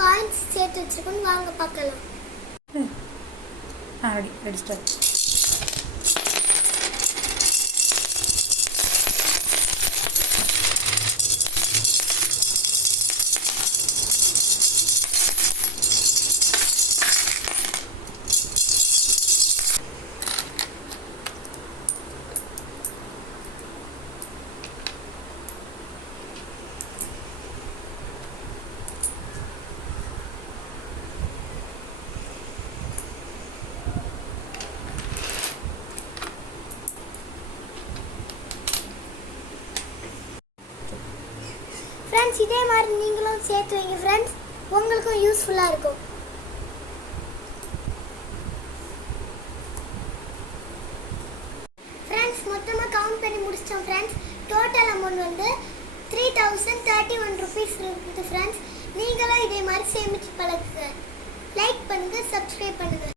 Coins சேர்த்து வச்சுருக்கோம், வாங்க பார்க்கலாம். Ready start. ஃப்ரெண்ட்ஸ், இதே மாதிரி நீங்களும் சேர்த்து வைங்க ஃப்ரெண்ட்ஸ், உங்களுக்கும் யூஸ்ஃபுல்லாக இருக்கும். ஃப்ரெண்ட்ஸ், மொத்தமாக கவுண்ட் பண்ணி முடிச்சிட்டோம் ஃப்ரெண்ட்ஸ். டோட்டல் அமௌண்ட் வந்து 3031 rupees இருக்குது ஃப்ரெண்ட்ஸ். நீங்களும் இதே மாதிரி சேமிச்சு பழகுங்க. லைக் பண்ணுங்கள், சப்ஸ்கிரைப் பண்ணுங்கள்.